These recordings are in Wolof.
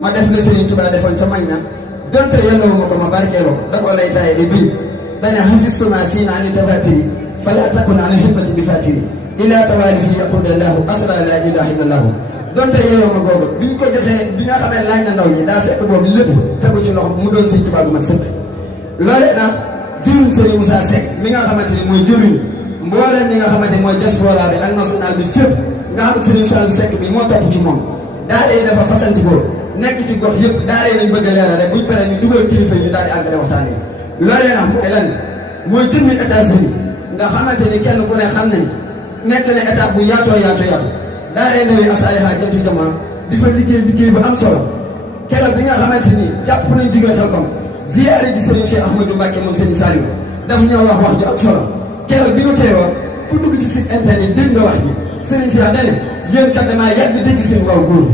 ma def la Serigne Touba defoon ca mag ña donte yelloo ma ko ma barkeeloo da ko lay taye bii dana hafistuma siin ani tafatiri fala takun ani xidmati bi fatiri ila tawali fi yaqudallahu asra la ilaha illallahu donte yelloo ma googu biñ ko joxee bi nga xamee laaj na ndaw ñi daa fekk boobu lépp tegu ci loxo mu doon Serigne Touba bu mat sëkk loolee nag jëriñ Serigne Moussa Seck mi nga xamante ni mooy jëriñ mbooleem ñi nga xamante ni mooy diaspora bi ak national bi fépp nga xam Serigne Moussa Seck bi moo topp ci moom daa dee dafa fasanti ko nekk ci gox yëpp daaree nañ bëgg a leeral rek buñ paree ñu dugal kilifa yi ñu daal di àggale waxtaan yi loolee nag mooy lan mooy jëmmi États-Unis nga xamante ni kenn ku ne xam nañ nekk na étape bu yaatoo daaree nawi Asaliha Jantu Jamono di fa liggéey bu am solo keroog bi nga xamante ni jàpp nañ jógee Xelkom ziyaare ji Serigne Cheikh Ahmadou Mbacké moom Serigne Saliou daf ñoo wax ju am solo keroog bi ñu teewoo ku dugg ci site internet dégg nga wax ji Serigne Cheikh dane yéen kat damaa yàgg dégg seen waaw góor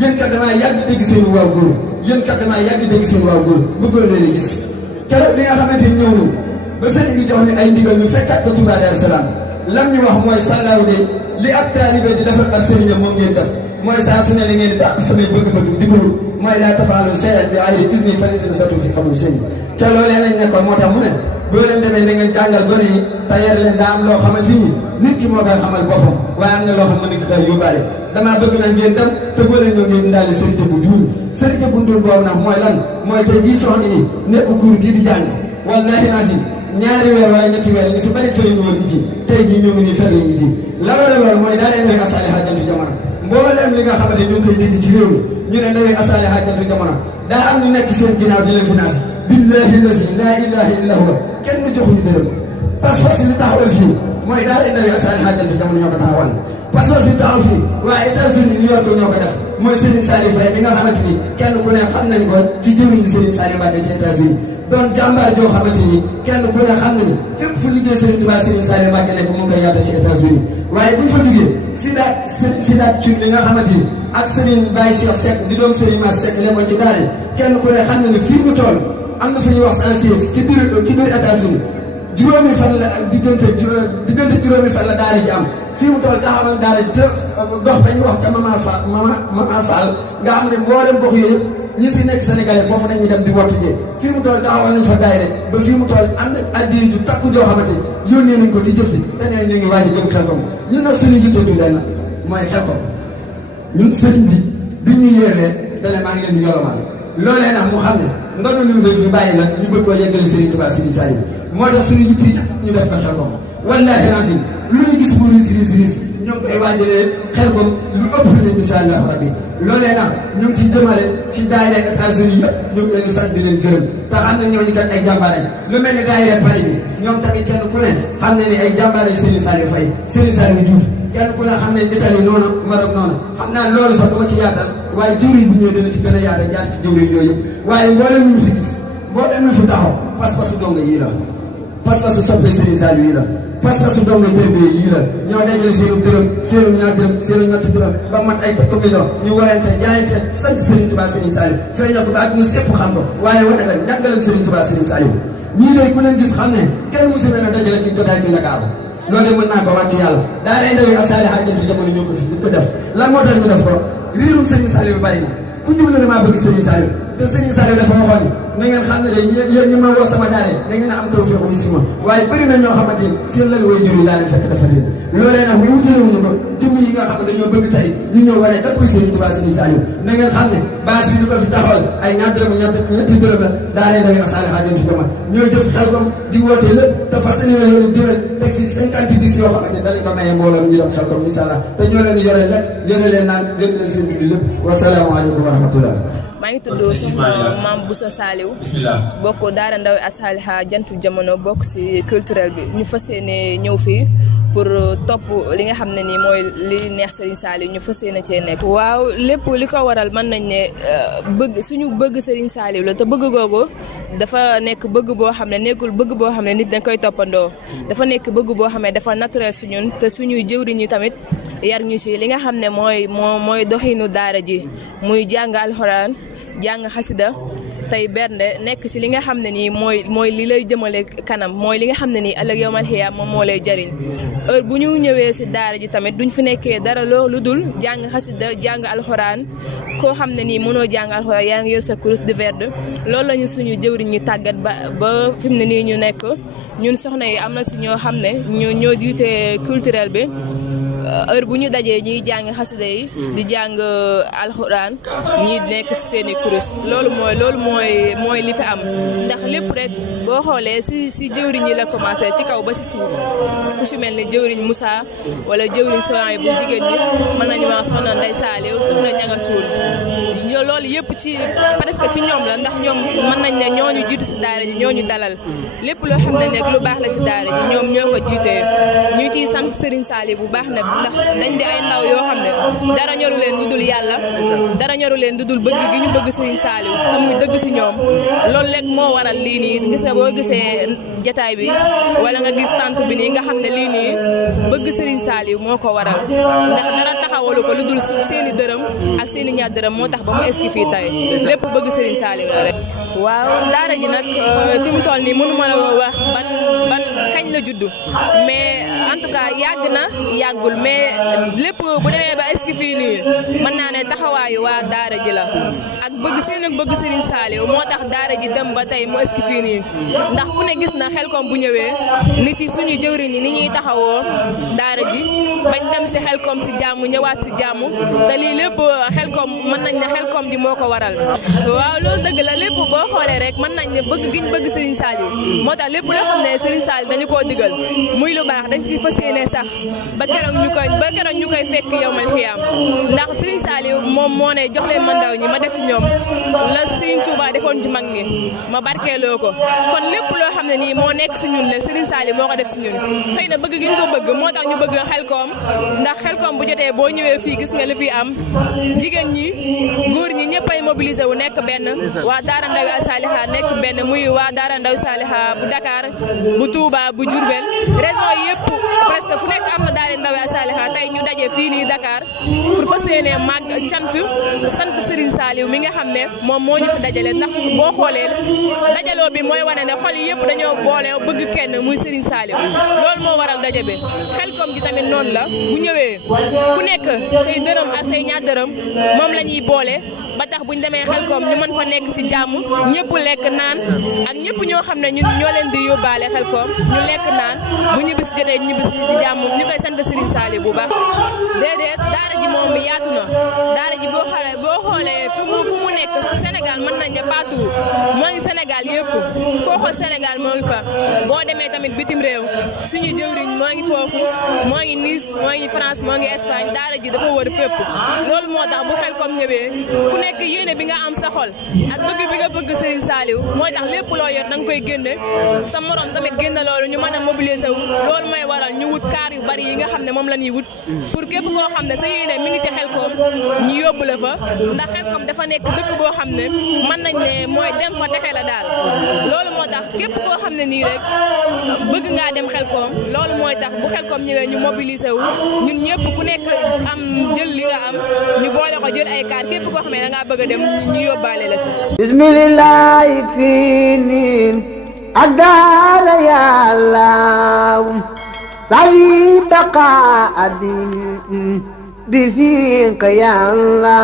yéen kat damaa yàgg dégg seen waaw góor yéen kat damaa yàgg dégg seen waaw góor bëggoon leen a gis keroog bi nga xamante ni ñëw na ba sëriñ bi jox ni ay ndigal ñu fekkat ko Touba Darou Salaam lam ñu wax mooy sàllaaw de li ab taalibe di defal ab sëriñam moom ngeen def mooy saa su ne la ngeen di dàq samay bëgg-bëgg di ko mooy laa tafaalu shay'an bi ghayri izni falyusatu fi xamul seen te loolee nañ ne ko moo tax mu ne boo leen demee na ngeen jàngal gone yi te yar leen daa am loo xamante ni nit ki moo koy xamal boppam waaye am na loo xam mën nga koy yóbbaale damaa bëgg nag ngeen dem te boo leen ñëw ngeen indaale sërite bu duun sërite bu duun boobu nag mooy lan mooy tey jii soxna yi nekk kuur gii di jàng wallahi lazim ñaari weer wala ñetti weer ñu si bëri fëriñu woon ngi ci tey jii ñu ngi nii fer ngi ci la waral loolu mooy daa leen nawi Asaliha Jantu Jamono mbooleem li nga xamante ñu ngi koy dégg ci réew mi ñu ne nawi Asaliha Jantu Jamono daa am ñu nekk seen ginnaaw di leen financé billahi lazi la ilaha illa huwa kenn joxuñu dërëm passeport li taxawal fii mooy daa leen nawi Asaliha Jantu Jamono ñoo ko taxawal passeport bi taxaw fii waaye États-Unis New York ñoo ko def mooy Serigne Saliou Faye mi nga xamante ni kenn ku ne xam nañ ko ci jëwriñ di Serigne Saliou Mbacké ci États-Unis doon jàmbaar joo xamante ni kenn ku ne xam na ni fépp fu liggéey Serigne Touba Serigne Saliou Mbacké nekk mu ngi koy yaata ci États-Unis waaye buñ fa duggee Sidaat Thioune li nga xamante ni ak Serigne Baye Cheikh Seck di doom Serigne Mass Seck lekkoon ci daara kenn ku ne xam na ni fii mu toll am na fi ñuy wax Saint-Cyr ci biir États-Unis juróomi fan la diggante juróomi fan la daara ji am fii mu toll taxawal daara ji ca gox bañ wax ca Mamar Fall nga xam ne mboolem gox yooyu ñi si nekk sénégalais foofu dañuy dem di wattu jee fii mu toll taxawal nañ fa daayira ba fii mu toll am na addiya ju takku joo xamante yónnee nañ ko ci jëf ji te nee ñu ngi waaj a jëm Xelkom ñun nag suñu yitte du leen mooy Xelkom ñun sëriñ bi ñu yéexee dane maa ngi leen di yolomal loolee nag mu xam ne ndono li mu doon fi bàyyi la ñu bëgg koo yeggale Serigne Touba Serigne Saliou moo tax suñu yitte yëpp ñu def ko Xelkom wallaahi lazim lu ñu gis bu riis ñoo ngi koy waajalee Xelkom lu ëpp la insha Allah rabbi loolee nag ñu ngi ciy jëmale ci daayira États-Unis yëpp ñu ngi leen di sant di leen gërëm te xam ne ñooñu kat ay jàmbaare lu mel ni daayira Paris bi ñoom tamit kenn ku ne xam ne ni ay jàmbaare Serigne Saliou Faye Serigne Saliou Diouf kenn ku ne xam ne Italie noonu Maroc noonu xam naa loolu sax dama ci yaatal waaye jëwriñ bu ñëwee dana ci gën a yaatal jaar ci jëwriñ yooyu yëpp waaye mboolem ñu fi gis mboolem ñu fi taxaw pas-pasu donga yii la pas-pasu soppe Serigne Saliou yii la pas-pasu donga tërbiye yii la ñoo dajale seenu dërëm seenu ñaar dërëm seenu ñetti dërëm ba mat ay takku million ñu warante jaayante sant Serigne Touba Serigne Saliou feeñal ko ba àdduna sépp xam ko waaye wane la ñàkkalam Serigne Touba Serigne Saliou ñii lay ku leen gis xam ne kenn musu leen a dajale ci jotaay ci Ndakaaru loolu mën naa ko wàcc yàlla daa lay ndawi Asaliha Jantu Jamono ñoo ko fi ñu ko def lan moo tax ñu def ko riirum Serigne Saliou bi bari na ku ñëw ne damaa bëgg Serigne Saliou te Serigne Saliou dafa waxoon na ngeen xam ne de yéen ñu ma woo sama daare da ngeen a am tawfeex wu si ma waaye bëri na ñoo xamante ni seen lal way jur yi daa leen fekk dafa leen loolee nag muy wutalewuñu ko jëmm yi nga xam ne dañoo bëgg tey ñu ñëw wane kat koy Serigne Touba Serigne Saliou na ngeen xam ne base bi ñu ko fi taxawal ay ñaar dërëm ñetti dërëm la daa leen ndawi Asaliha Jantu Jamono ñooy jëf Xelkom di woote lépp te fas yéene yoonu déwén teg fi 50 bis yoo xamante ne danañ ko maye mbooloo ñu dem Xelkom incha allah te ñoo leen yore lekk yore leen naan yore leen seen dund lépp wasalaamaaleykum wa rahmatullah maa ngi tudd soxna Mame Bousso Saliou bokk daara ndawi Asaliha Jantu Jamono bokk ci culturel bi ñu fas yéene ñëw fii pour topp li nga xam ne nii mooy li neex Serigne Saliou ñu fas yéene cee nekk. waaw lépp li ko waral mën nañ ne suñu bëgg Serigne Saliou la te bëgg googu dafa nekk bëgg boo xam ne nekkul bëgg boo xam ne nit dañ koy toppandoo dafa nekk bëgg boo xam ne dafa naturel si ñun te suñuy jëwriñ ñi tamit yar ñu ci li nga xam ne mooy doxinu daara ji muy jàng alxuraan jàng xasida tey bernde nekk ci li nga xam ne nii mooy li lay jëmale kanam mooy li nga xam ne nii ëllëg yawmal xiyaam moom moo lay jariñ heure bu ñu ñëwee ci daara ji tamit duñ fi nekkee dara lu dul jàng xasida jàng alxuraan koo xam ne nii mënoo jàng alxuraan yaa ngi yor sa kurus di verde loolu lañu suñu jëwriñ ñi tàggat ba fi mu ne nii ñu nekk ñun soxna yi am na ci ñoo xam ne ñoo jiite culturel bi heure bu ñu dajee ñuy jàng xasida yi di jàng alxuraan ñi nekk ci seeni kurus loolu mooy li fi am ndax lépp rek boo xoolee ci jëwriñ yi la commencé ci kaw ba ci suuf ku ci mel ni jëwriñ Moussa wala jëwriñ Sohaybu bu jigéen ñi mën nañu wax soxna Ndey Saaliw soxna Ñanga Suun loolu yëpp ci presque ci ñoom la ndax ñoom mën nañ ne ñooñu jiitu ci daara ji ñooñu dalal lépp loo xam ne nekk lu baax la ci daara ji ñoom ñoo ko jiitee ñu ciy sant Serigne Saliou bu baax nag ndax dañ di ay ndaw yoo xam ne dara ñoru leen lu dul yàlla dara ñoru leen lu dul bëgg gi ñu bëgg Serigne Saliou te muy dëgg ci ñoom loolu rek moo waral lii nii gis nga boo gisee jataay bi wala nga gis tant bi nii nga xam ne lii nii bëgg Serigne Saliou moo ko waral ndax dara taxawalu ko lu dul seeni dërëm ak seeni ñaar dërëm moo tax ba mu eski fii tey lépp bëgg Serigne Saliou la rek. waaw daara ji nag fi mu toll nii mënu ma la wax ban kañ la juddu mais en tout cas yàgg na yàggul mais lépp bu demee ba eski fii nii mën naa ne taxawaayu waa daara ji la ak bëgg Serigne Saliou moo tax daara ji dem ba tey mu eski fii nii ndax ku ne gis na Xelkom bu ñëwee ni ci suñu jëwriñ ni ñuy taxawoo daara ji bañ dem ci Xelkom ci jàmm ñëwaat ci jàmm te lii lépp Xelkom mën nañ ne Xelkom ji moo ko waral waaw loolu dëgg la lépp boo xoolee rek mën nañ ne bëgg giñ bëgg Serigne Saliou moo tax lépp loo xam ne Serigne Saliou dañu koo digal muy lu baax dañ ci fas yéene sax ba keroog ñu koy fekk yawmal xiyaam ndax Serigne Saliou moom moo ne jox leen ma ndaw ñi ma def ci ñoom la Serigne Touba defoon ci mag ñi ma barkeeloo ko kon lépp loo xam ne nii moo nekk ci ñun la Serigne Saliou moo ko def ci ñun xëy na bëgg gi ñu ko bëgg moo tax ñu bëgg Xelkom ndax Xelkom bu jotee boo ñëwee fii gis nga li fi am jigéen ñi góor ñi ñëppay mobiliser wu nekk benn waa Daara Ndawi Saliha nekk benn muy waa Daara Ndawi Saliha bu Dakar bu Touba bu Diourbel région yëpp presque fu nekk am na Daara Ndawi Saliha tey ñu daje fii nii Dakar pour fas yéene mag sant Serigne Saliou mi nga xam ne moom moo ñu fi dajale ndax boo xoolee dajaloo bi mooy wane ne xol yi yëpp dañoo boole bëgg kenn muy Serigne Saliou loolu moo waral daje bi Xelkom gi tamit noonu la bu ñëwee ku nekk say dërëm ak say ñaar dërëm moom la ñuy boole ba tax buñ demee Xelkom ñu mën fa nekk ci jàmm ñëpp lekk naan ak ñëpp ñoo xam ne ñun ñoo leen di yóbbaale Xelkom ñu lekk naan bu ñibbisi jotee ñibbisi ci jàmm ñu koy sant Serigne Saliou bu baax déedéet daara ji moom yaatu na daara ji boo xoolee fu mu nekk Sénégal mën nañ ne partout moo ngi Sénégal yëpp foo xool Sénégal moo ngi fa boo demee tamit bitim réew suñu jëwriñ moo ngi foofu moo ngi Nice moo ngi France moo ngi Espagne daara ji dafa wër fépp loolu moo tax bu Xelkom ñëwee ku nekk yéene bi nga am sa xol ak bëgg bi nga bëgg Serigne Saliou mooy tax lépp loo yor da nga koy génne sa morom tamit génne loolu ñu mën a mobiliser wu loolu mooy waral ñu wut kaar yu bari yi nga xam ne moom la ñuy wut pour képp koo xam ne sa yéene mi ngi ci Xelkom ñu yóbbu la fa ndax Xelkom dafa nekk dëkk boo xam ne mën nañ ne mooy dem fa texe la daal loolu moo tax képp koo xam ne nii rek bëgg ngaa dem Xelkom loolu mooy tax bu Xelkom ñëwee ñu mobiliser wu ñun ñëpp ku nekk am jël li nga am ñu boole ko jël ay kaar képp koo xam ne da ngaa bëgg a dem ñu yóbbaale la si bismillah fii niin ak daara yàlla sawi baqa abi bi fiika yàlla